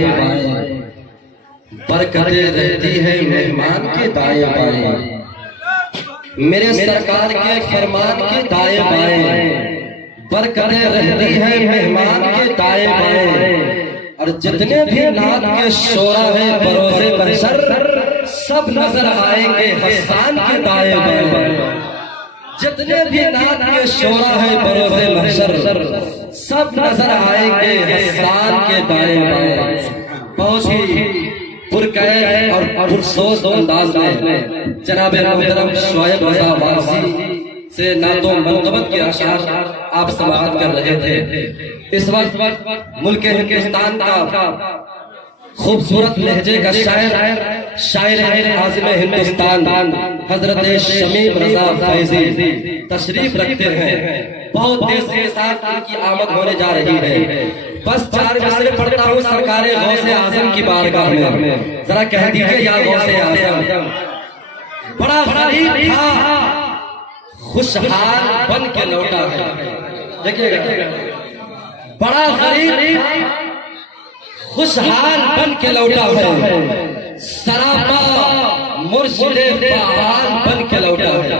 دائیں بائیں، برکتیں رہتی ہیں مہمان کے دائیں بائیں، میرے سرکار کے فرمان کے دائیں بائیں، برکتیں رہتی ہیں مہمان کے دائیں بائیں، اور جتنے بھی نعت کے شعرا ہیں بروز محشر سب نظر آئیں گے حسان کے دائیں بائیں، جتنے بھی نعت کے شعرا ہیں بروز محشر سب نظر آئیں گے حسان کے دائیں بائیں۔ بہت ہی پرکیف اور پرسوز انداز میں جناب محترم شعیب رضا وارثی سے نعت و منقبت کے اشعار آپ سماعت کر رہے تھے۔ اس وقت ملک ہندوستان کا خوبصورت لہجے کا شاعر عازم ہندوستان حضرت شمیم رضا فیضی تشریف رکھتے ہیں۔ بہت تیز کے ساتھ ان کی آمد ہونے جا رہی ہے۔ بس 4 مصرع پڑھتا ہوں سرکار غوث اعظم کی بارگاہ میں، ذرا کہہ دیجئے یا غوث اعظم۔ بڑا غریب تھا خوشحال بن کے لوٹا ہے، دیکھئے گا، بڑا غریب خوشحال بن کے لوٹا ہے، سراپا مرشد فعال بن کے لوٹا ہے۔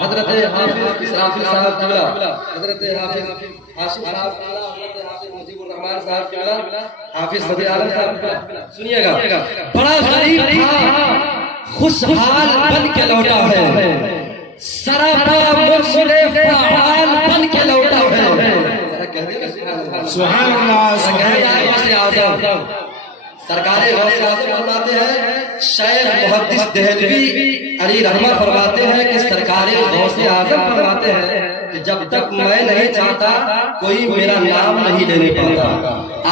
حضرت حافظ اسرافیل صاحب قبلہ، حضرت حافظ ہاشم صاحب قبلہ، حضرت حافظ مجیب الرحمان صاحب قبلہ، حافظ صدی عالم صاحب قبلہ، سنیے گا، بڑا غریب تھا خوشحال بن کے لوٹا ہے، سراپا مرشد فعال بن کے لوٹا ہے۔ سبحان اللہ سرکار غوث اعظم فرماتے ہیں، شیخ محدث دہلوی علی رحمہ فرماتے ہیں کہ سرکار غوث اعظم فرماتے ہیں کہ جب تک میں نہیں چاہتا کوئی میرا نام نہیں لینے پاتا۔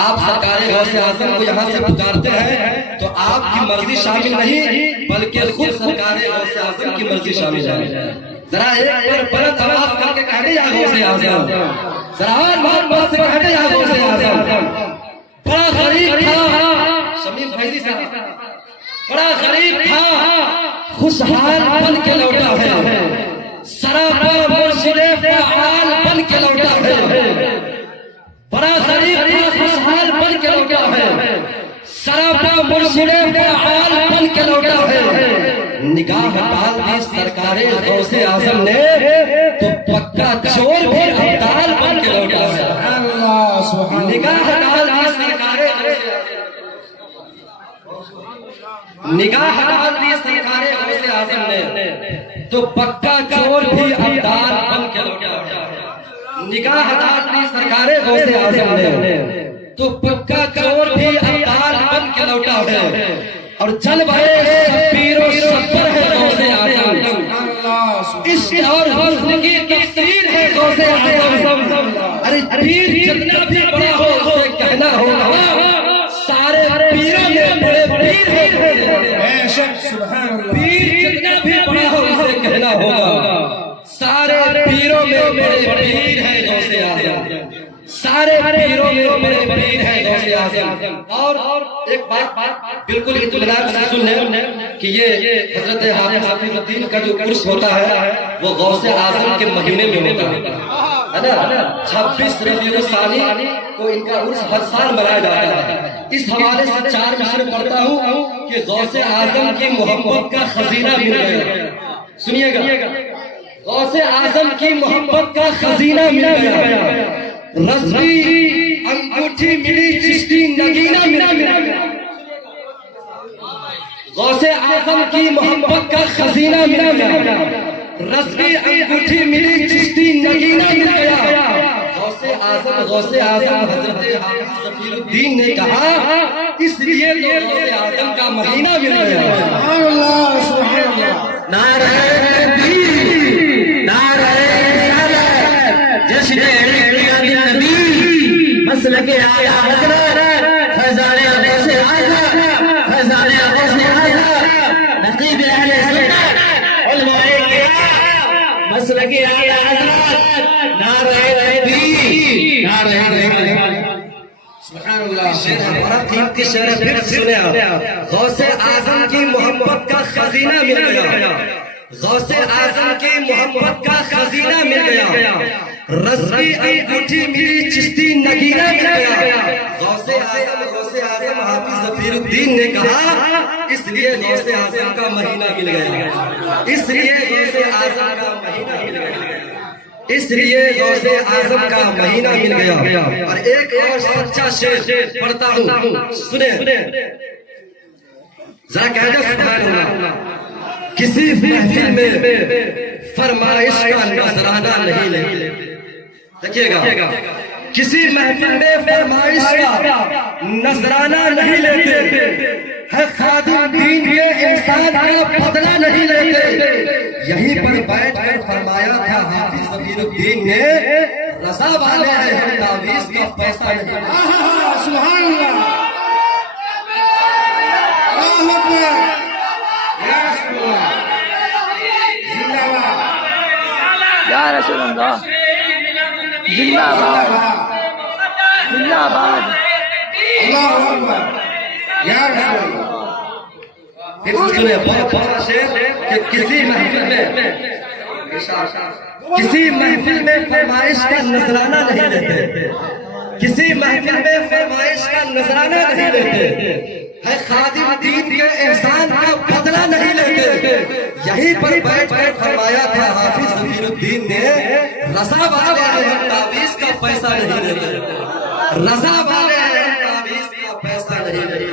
آپ سرکار غوث اعظم کو یہاں سے پکارتے ہیں تو آپ کی مرضی شامل نہیں بلکہ خود سرکار غوث اعظم کی مرضی شامل ہے۔ ذرا ایک بار بلند آواز کر کے کہہ دیں یا غوث اعظم، ذرا اور بہت بہت سے کہہ دیں یا غوث اعظم۔ بڑا غریب تھا شمیم فیضی صاحب، بڑا غریب تھا خوشحال بن کے لوٹا ہے، سراپا مرشد فعال بن کے لوٹا ہے۔ بڑا غریب تھا خوشحال بن کے لوٹا ہے، سراپا مرشد فعال بن کے لوٹا ہے۔ نگاہ ڈال دی سرکار غوث اعظم نے تو پکا چور بھی ابدال بن کے لوٹا ہے۔ نگاہ ڈال دی سرکار نگاہ ڈال دی سرکار غوث اعظم نے تو پکا چور بھی ابدال بن کے لوٹا ہے۔ نگاہ ڈال دی سرکار غوث اعظم نے تو پکا چور بھی ابدال بن کے لوٹا ہے۔ اور جلوہ پیر و شبر ہے غوث اعظم، عشق اور حسن کی تفسیر ہے غوث اعظم۔ ارے پیر جتنا بھی بڑا ہو اسے کہنا ہوگا سارے پیروں میں بڑے پیر ہیں۔ پیر جتنا بھی بڑا ہو اسے کہنا ہوگا سارے پیروں میں بڑے پیر ہیں غوث اعظم، سارے پیروں میں بڑے پیر ہیں غوث اعظم۔ اور ایک بات بالکل اطمینان سے سن لیں کہ یہ حضرت حافظ الدین کا جو عرس ہوتا ہے وہ غوث اعظم کے مہینے میں ہوتا ہے نا، 26 ربیع الثانی کو ان کا عرس ہر سال منایا جاتا ہے۔ اس حوالے سے 4 مصرع پڑھتا ہوں کہ غوث اعظم کی محبت کا خزینہ مل گیا۔ سنیے گا، غوث اعظم کی محبت کا خزینہ مل گیا، رضوی انگوٹھی ملی چشتی نگینہ ملا۔ غوث اعظم کی محبت کا خزینہ مل گیا، رضوی انگوٹھی ملی چشتی نگینہ مل گیا۔ غوث اعظم حضرت حافظ صفی الدین نے کہا اس لیے تو غوث اعظم کا مہینہ مل گیا۔ سبحان اللہ سبحان اللہ، نعرہ تکبیر، نعرہ رسالت، جشن میلاد النبی، مسلک اعلی حضرت فیضان غوث اعظم، فیضان غوث اعظم، نقیب اہل سنت، علماء کرام، مسلک اعلی حضرت، نعرہ تکبیر، نعرہ رسالت۔ سبحان اللہ، ہمارا قیمتی شعر پھر سنے آپ، غوث اعظم کی محبت کا خزینہ مل گیا، غوث اعظم کی محبت کا خزینہ مل گیا، رضوی انگوٹھی ملی چشتی نگینہ مل گیا۔ غوث اعظم ظفیر الدین نے کہا اس لیے غوث اعظم کا مہینہ مل گیا، اس لیے غوث اعظم کا مہینہ مل گیا، اس لیے غوث اعظم کا مہینہ مل گیا۔ اور ایک اور سچا شعر پڑھتا ہوں، سنیں ذرا کہہ دیں سبحان اللہ۔ کسی محفل میں فرمائش کا نذرانہ نہیں لیتے، دیکھیے گا، کسی محفل میں فرمائش کا نذرانہ نہیں لیتے، ہے خادم دین کے احسان کا بدلہ نہیں لیتے۔ یہیں پر بیٹھ کر فرمایا تھا حافظ ظفیر الدین نے، رضا والے ہیں ہم تعویذ کا پیسہ نہیں لیتے۔ سبحان اللہ، اللہ اکبر، یا رسول اللہ، زندہ باد، یا رسول اللہ، زندہ باد، زندہ باد، اللہ اکبر، یا رسول اللہ۔ سنیں بہت بڑا شعر کہ کسی محفل میں فرمائش کا نذرانہ نہیں لیتے، کسی محفل میں فرمائش کا نذرانہ نہیں لیتے، ہے خادم دین کے احسان کا بدلہ نہیں لیتے۔ یہیں پر بیٹھ کر فرمایا تھا حافظ ظفیر الدین نے، رضا والے ہیں ہم تعویذ کا پیسہ نہیں لیتے، رضا والے ہیں ہم تعویذ کا پیسہ نہیں لیتے،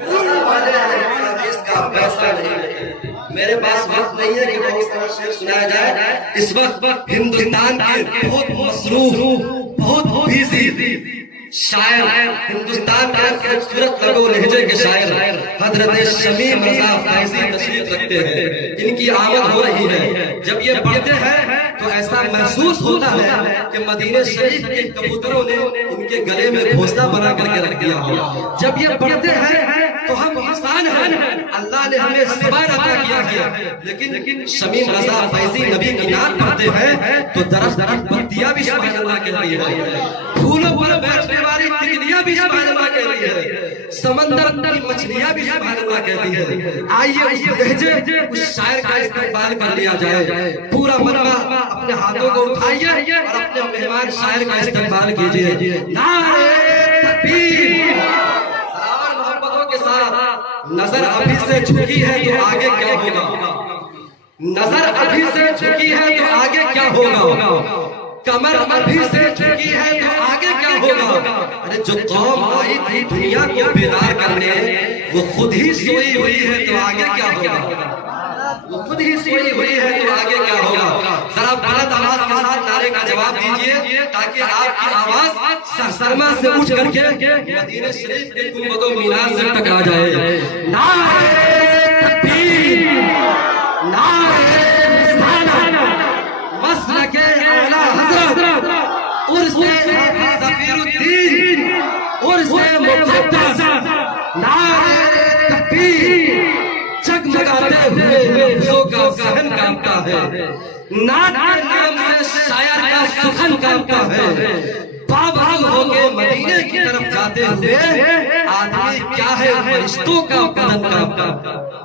رضا والے ہیں ہم تعویذ کا پیسہ نہیں لیتے۔ میرے پاس وقت نہیں ہے کہ بہت سارا شعر سنایا جائے، اس وقت ہندوستان کے بہت مصروف، بہت بیزی شاعر، ہندوستان کے خوبصورت لگو لہجے کے شاعر حضرت شمیم رضا فیضی تشریف رکھتے ہیں، ان کی آمد ہو رہی ہے۔ جب یہ پڑھتے ہیں تو ایسا محسوس ہوتا ہے کہ مدینہ شریف کے کبوتروں نے ان کے گلے میں گھونسلہ بنا کر کے رکھ دیا ہو۔ جب یہ پڑھتے ہیں تو ہم انسان ہیں، اللہ نے ہمیں صبر عطا کیا ہے، لیکن شمیم رضا فیضی نبی کی نعت پڑھتے ہیں تو درخت کی پتیاں بھی سبحان اللہ کہتی ہیں، پھولوں پر بیٹھنے والی تکلیاں بھی سبحان اللہ کہتی ہے، سمندر کی مچھلیاں بھی سبحان اللہ کہتی ہے۔ آئیے اس لہجے اس شاعر کا استقبال کر لیا جائے، پورا مجمع اپنے ہاتھوں کو اٹھائیے اور اپنے مہمان شاعر کا استقبال کیجیے۔ نعرہ تکبیر، اور محبتوں کے ساتھ، نظر ابھی سے جھکی ہے تو آگے کیا ہوگا، نظر ابھی سے جھکی ہے تو آگے کیا ہوگا، کمر ابھی سے جھکی ہے تو آگے کیا ہوگا۔ ارے جو قوم آئی تھی دنیا کو بیدار کرنے، وہ خود ہی سوئی ہوئی ہے تو آگے کیا ہوگا، وہ خود ہی سوئی ہوئی ہے تو آگے کیا ہوگا۔ ذرا بلند آواز کے ساتھ نعرے کا جواب دیجئے تاکہ آپ کی آواز سرسرما سے اٹھ کر کے مدینہ شریف کے گنبد و مینار سے ٹکرا جائے۔ نعرہ تکبیر، نعرہ رسالت، مسلک اعلیٰ حضرت، عرس حافظ ظفیر الدین، عرس مقدس، نعرہ تکبیر، جگمگاتے ہوئے لفظوں کا ذہن کانپتا ہے، نعت کے نام سے شاعر کا سخن کانپتا ہے۔ بابرگ ہو کے مدینے کی طرف جاتے ہوئے آدمی کیا ہے فرشتوں کا بدن کانپتا ہے۔